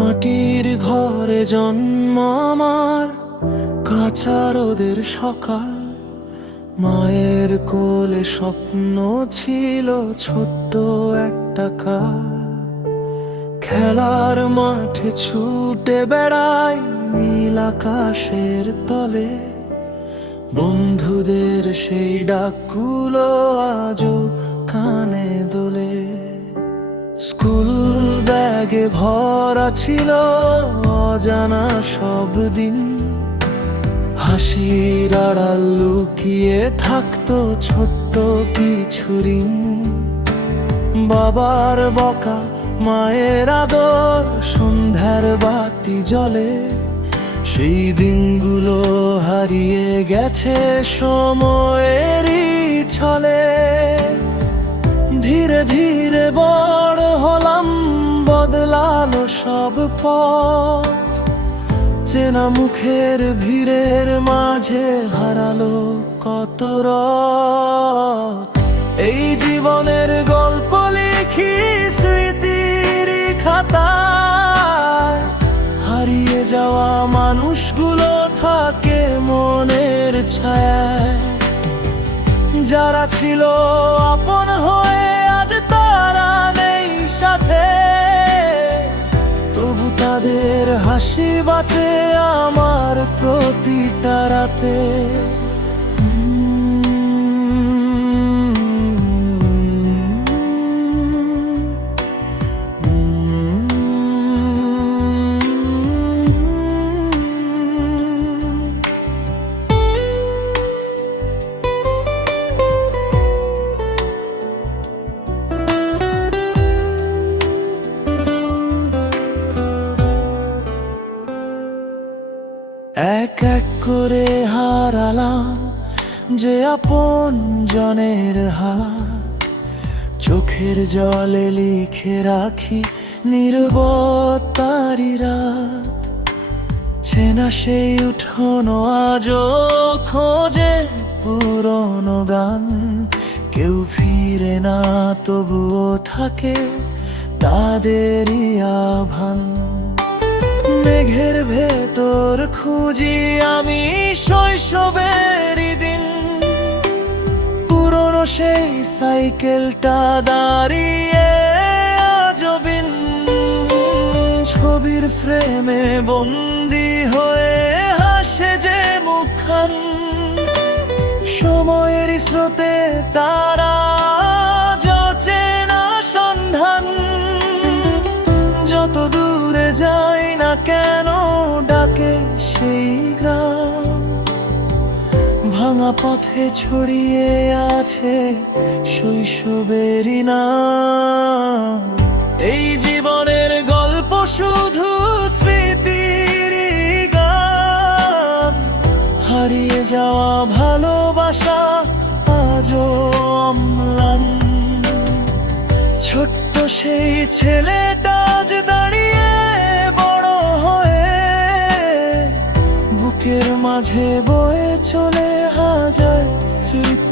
মাটির ঘরে জন্ম আমার, কাঁচা রোদের সকাল। মায়ের কোলে স্বপ্ন ছিল ছোট্ট একটা কাল। খেলার মাঠে ছুটে বেড়াই নীল আকাশের তলে, বন্ধুদের সেই ডাকগুলো আজও কানে দোলে। স্কুল ব্যাগে ভরা ছিল অজানা সব দিন, হাসির আড়াল লুকিয়ে থাকতো ছোট্ট কিছু ঋণ। বাবার বকা, মায়ের আদর, সন্ধ্যার বাতি জ্বলে, সেই দিনগুলো হারিয়ে গেছে সময়েরই ছলে। ধীরে ধীরে বড় হলাম, বদলালো সব পথ। চেনা মুখের ভিড়ের মাঝে হারালো কত রথ। এই জীবনের গল্প লিখি স্মৃতির খাতায়, হারিয়ে যাওয়া মানুষগুলো থাকে মনের ছায়ায়। যারা ছিল আপন হয়ে আজ তারা নেই সাথে, তবু তাদের হাসি বাঁচে আমার প্রতিটা রাতে। এক এক করে হারালাম যে আপন জনের হাত, চোখের জলে লিখে রাখি নীরবতারি রাত। চেনা সেই উঠোন আজও খোঁজে পুরনো গান, কেউ ফিরে না তবুও থাকে তাদেরই আভান। মেঘের ভেতর খুঁজি আমি শৈশবেরই দিন, পুরনো সেই সাইকেলটা দাঁড়িয়ে আজবিন। ছবির ফ্রেমে বন্দি হয়ে হাসে যে মুখখান, সময়ের স্রোতে তারা জচে না সন্ধান। যত দূরে যাই না কেন ডাকে সেই গ্রাম, ভাঙা পথে ছড়িয়ে আছে শৈশবেরই নাম। এই জীবনের গল্প শুধু স্মৃতির গান, হারিয়ে যাওয়া ভালোবাসা আজও অম্লান। ছোট্ট সেই ছেলেটা আজ দাঁড়িয়ে বড় হয়ে, বুকের মাঝে বয়ে চলে হাজার স্মৃতি।